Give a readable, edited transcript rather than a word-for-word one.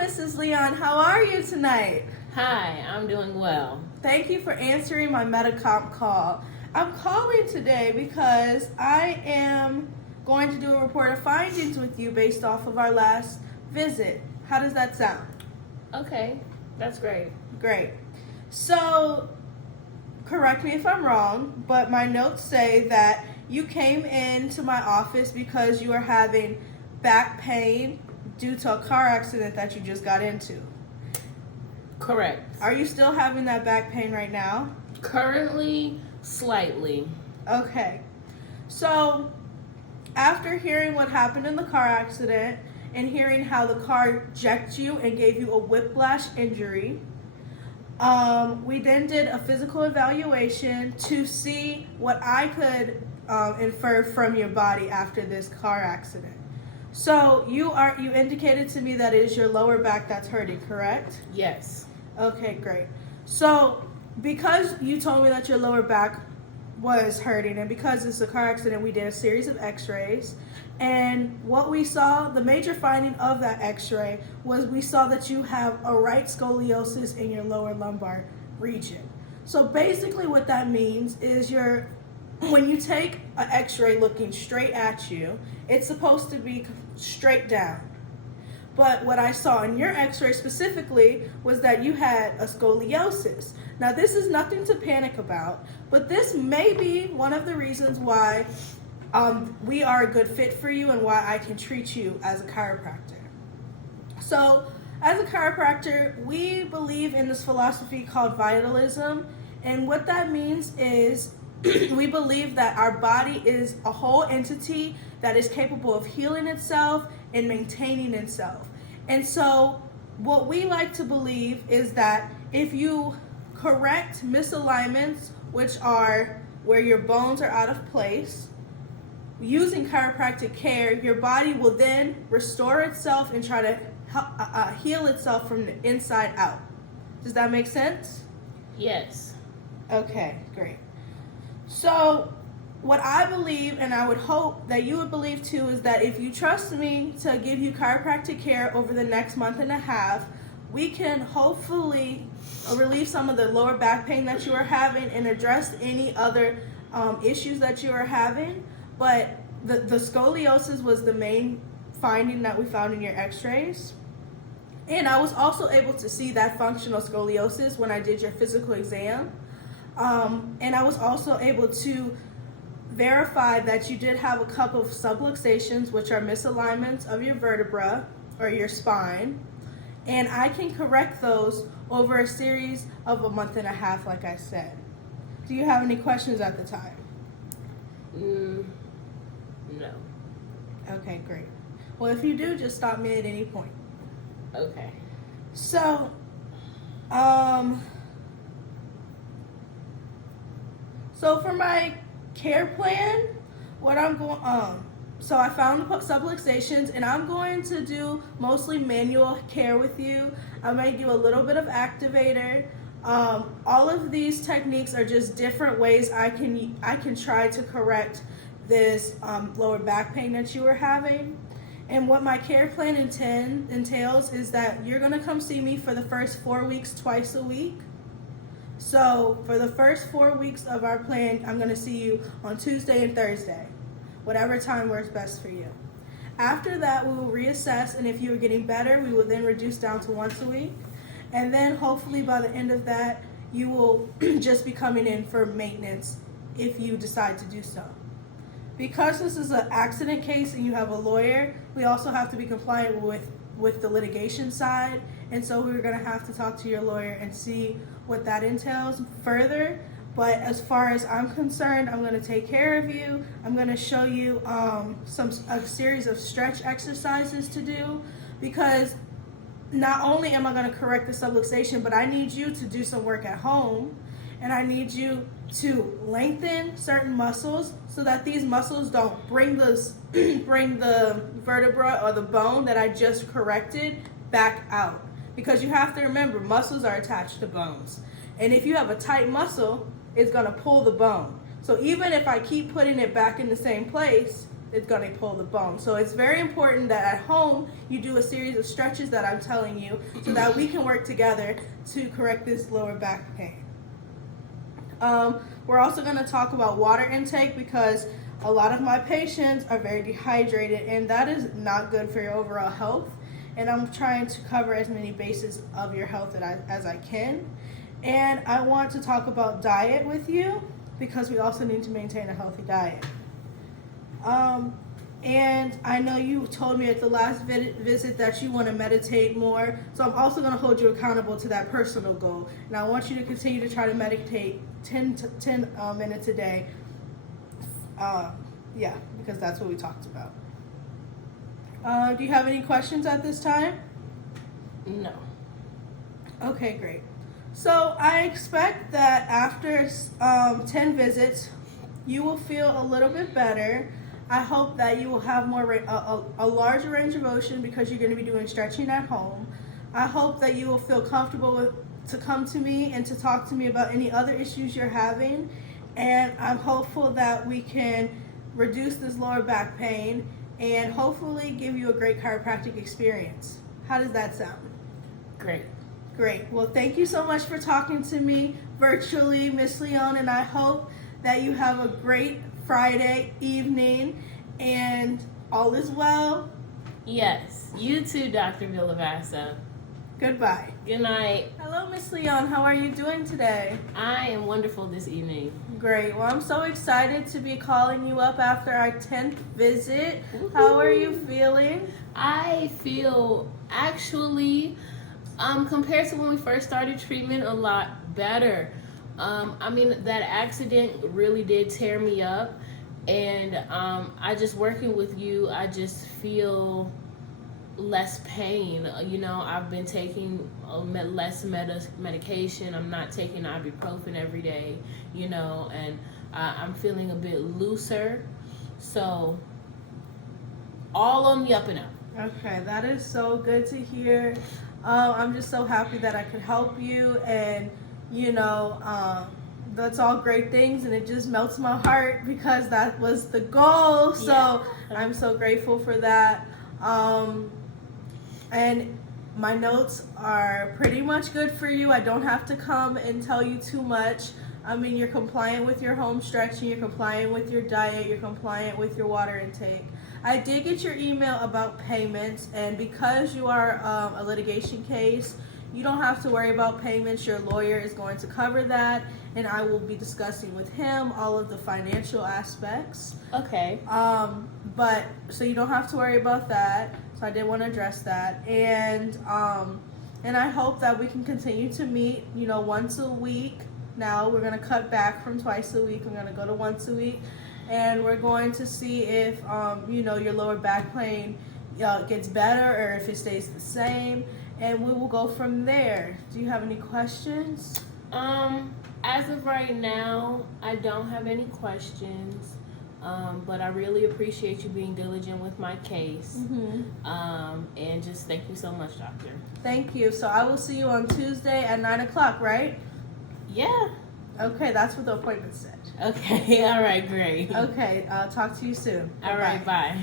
Mrs. Leon. How are you tonight? Hi, I'm doing well. Thank you for answering my Metacomp call. I'm calling today because I am going to do a report of findings with you based off of our last visit. How does that sound? Okay, that's great. Great. So, correct me if I'm wrong, but my notes say that you came into my office because you are having back pain due to a car accident that you just got into. Correct. Are you still having that back pain right now? Currently, slightly. Okay. So, after hearing what happened in the car accident and hearing how the car jacked you and gave you a whiplash injury, we then did a physical evaluation to see what I could infer from your body after this car accident. So you indicated to me that it is your lower back that's hurting, correct? Yes. Okay, great. So because you told me that your lower back was hurting and because it's a car accident, we did a series of x-rays. And what we saw, the major finding of that x-ray was we saw that you have a right scoliosis in your lower lumbar region. So basically what that means is when you take an x-ray looking straight at you, it's supposed to be straight down. But what I saw in your x-ray specifically was that you had a scoliosis. Now this is nothing to panic about, but this may be one of the reasons why we are a good fit for you and why I can treat you as a chiropractor. So as a chiropractor, we believe in this philosophy called vitalism. And what that means is we believe that our body is a whole entity that is capable of healing itself and maintaining itself. And so what we like to believe is that if you correct misalignments, which are where your bones are out of place, using chiropractic care, your body will then restore itself and try to heal itself from the inside out. Does that make sense? Yes. Okay, great. So what I believe, and I would hope that you would believe too, is that if you trust me to give you chiropractic care over the next month and a half, we can hopefully relieve some of the lower back pain that you are having and address any other issues that you are having. But the scoliosis was the main finding that we found in your x-rays. And I was also able to see that functional scoliosis when I did your physical exam. And I was also able to verify that you did have a couple of subluxations, which are misalignments of your vertebra or your spine. And I can correct those over a series of a month and a half, like I said. Do you have any questions at the time? No. Okay, great. Well, if you do, just stop me at any point. Okay. So, so for my care plan, what I'm going, so I found the subluxations and I'm going to do mostly manual care with you. I might do a little bit of activator. All of these techniques are just different ways I can try to correct this lower back pain that you were having. And what my care plan entails is that you're going to come see me for the first 4 weeks, twice a week. So for the first 4 weeks of our plan, I'm going to see you on Tuesday and Thursday, whatever time works best for you. After that, we will reassess, and if you are getting better, we will then reduce down to once a week. And then hopefully by the end of that, you will just be coming in for maintenance if you decide to do so. Because this is an accident case and you have a lawyer, we also have to be compliant with the litigation side. And so we're going to have to talk to your lawyer and see what that entails further. But as far as I'm concerned, I'm going to take care of you. I'm going to show you a series of stretch exercises to do, because not only am I going to correct the subluxation, but I need you to do some work at home, and I need you to lengthen certain muscles so that these muscles don't bring the vertebra or the bone that I just corrected back out. Because you have to remember, muscles are attached to bones. And if you have a tight muscle, it's going to pull the bone. So even if I keep putting it back in the same place, it's going to pull the bone. So it's very important that at home you do a series of stretches that I'm telling you so that we can work together to correct this lower back pain. We're also going to talk about water intake because a lot of my patients are very dehydrated, and that is not good for your overall health. And I'm trying to cover as many bases of your health as I can. And I want to talk about diet with you because we also need to maintain a healthy diet. And I know you told me at the last visit that you want to meditate more, so I'm also going to hold you accountable to that personal goal. And I want you to continue to try to meditate 10 minutes a day. Yeah, because that's what we talked about. Do you have any questions at this time? No. Okay, great. So I expect that after 10 visits, you will feel a little bit better. I hope that you will have more a larger range of motion because you're going to be doing stretching at home. I hope that you will feel comfortable to come to me and to talk to me about any other issues you're having. And I'm hopeful that we can reduce this lower back pain and hopefully give you a great chiropractic experience. How does that sound? Great. Great. Well, thank you so much for talking to me virtually, Ms. Leon, and I hope that you have a great Friday evening and all is well. Yes. You too, Dr. Villavasso. Goodbye. Good night. Hello, Ms. Leon. How are you doing today? I am wonderful this evening. Great. Well, I'm so excited to be calling you up after our 10th visit. Woo-hoo. How are you feeling? I feel actually, compared to when we first started treatment, a lot better. That accident really did tear me up, and I just working with you, I just feel less pain. I've been taking less medication. I'm not taking ibuprofen every day, and I'm feeling a bit looser. So, all on the up and up. Okay, that is so good to hear. I'm just so happy that I could help you, and that's all great things, and it just melts my heart because that was the goal. So Yeah. I'm so grateful for that. And my notes are pretty much good for you. I don't have to come and tell you too much. You're compliant with your home stretching, you're compliant with your diet, you're compliant with your water intake. I did get your email about payments, and because you are a litigation case, you don't have to worry about payments. Your lawyer is going to cover that, and I will be discussing with him all of the financial aspects. Okay. But so you don't have to worry about that. So I did want to address that, and I hope that we can continue to meet, once a week. Now we're gonna cut back from twice a week. I'm gonna go to once a week, and we're going to see if your lower back pain gets better or if it stays the same, and we will go from there. Do you have any questions? As of right now, I don't have any questions. But I really appreciate you being diligent with my case. Mm-hmm. And just thank you so much, doctor. Thank you. So I will see you on Tuesday at 9 o'clock, right? Yeah. Okay, that's what the appointment said. Okay. All right. Great. Okay, I'll talk to you soon. All right. Bye.